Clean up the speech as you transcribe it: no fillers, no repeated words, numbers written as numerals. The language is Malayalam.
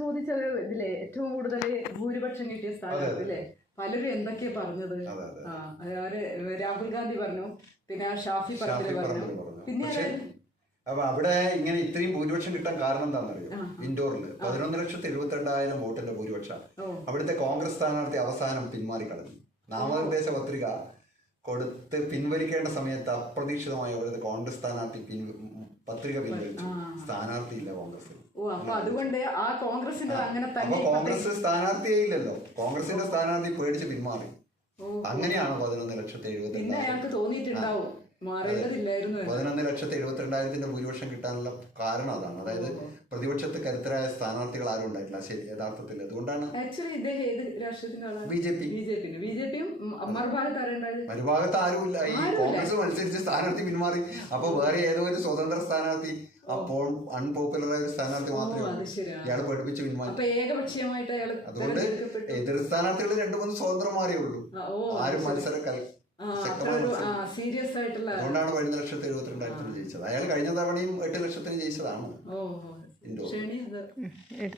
ചോദിച്ചത് ഇതിലെ ഏറ്റവും കൂടുതൽ ഭൂരിപക്ഷം കിട്ടിയ സ്ഥാനാർത്ഥില്ലേ പലരും എന്തൊക്കെയാ പറഞ്ഞത്? രാഹുൽ ഗാന്ധി പറഞ്ഞു, പിന്നെ ഷാഫി പറമ്പിൽ പറഞ്ഞു, പിന്നെ അപ്പൊ അവിടെ ഇങ്ങനെ ഇത്രയും ഭൂരിപക്ഷം കിട്ടാൻ കാരണം എന്താണെന്നറിയോ? ഇൻഡോറിൽ 11,72,000 വോട്ടിന്റെ ഭൂരിപക്ഷം. അവിടുത്തെ കോൺഗ്രസ് സ്ഥാനാർത്ഥി അവസാനം പിന്മാറി കളഞ്ഞു. നാമനിർദ്ദേശ പത്രിക കൊടുത്ത് പിൻവലിക്കേണ്ട സമയത്ത് അപ്രതീക്ഷിതമായി അവരുടെ കോൺഗ്രസ് സ്ഥാനാർത്ഥി പത്രിക പിൻവലിച്ചു. സ്ഥാനാർത്ഥിയില്ല കോൺഗ്രസ്. അപ്പൊ കോൺഗ്രസ് സ്ഥാനാർത്ഥിയേ ഇല്ലല്ലോ. കോൺഗ്രസിന്റെ സ്ഥാനാർത്ഥി പേടിച്ച് പിന്മാറി. അങ്ങനെയാണ് 11,72,000 11,72,000 ഭൂരിപക്ഷം കിട്ടാനുള്ള കാരണം അതാണ്. അതായത് പ്രതിപക്ഷത്ത് കരുത്തരായ സ്ഥാനാർത്ഥികൾ ആരും ഉണ്ടായിട്ടില്ല ശരി യഥാർത്ഥത്തിൽ. അതുകൊണ്ടാണ് മറുഭാഗത്ത് ആരുമില്ല. ഈ കോൺഗ്രസ് മത്സരിച്ച് സ്ഥാനാർത്ഥി പിന്മാറി. അപ്പൊ വേറെ ഏതോ ഒരു സ്വതന്ത്ര സ്ഥാനാർത്ഥി, അപ്പോൾ അൺപോപ്പുലറായ ഒരു സ്ഥാനാർത്ഥി മാത്രമേ ഇയാളെ പഠിപ്പിച്ച് പിന്മാറി. അതുകൊണ്ട് എതിർ സ്ഥാനാർത്ഥികൾ 2-3 സ്വതന്ത്രമാരേ ഉള്ളൂ. ആരും മത്സരം സീരിയസ് ആയിട്ടുള്ള അതുകൊണ്ടാണ് 11,72,000 ജയിച്ചത്. അയാൾ കഴിഞ്ഞ തവണയും 8 ലക്ഷത്തിന് ജയിച്ചതാണ്.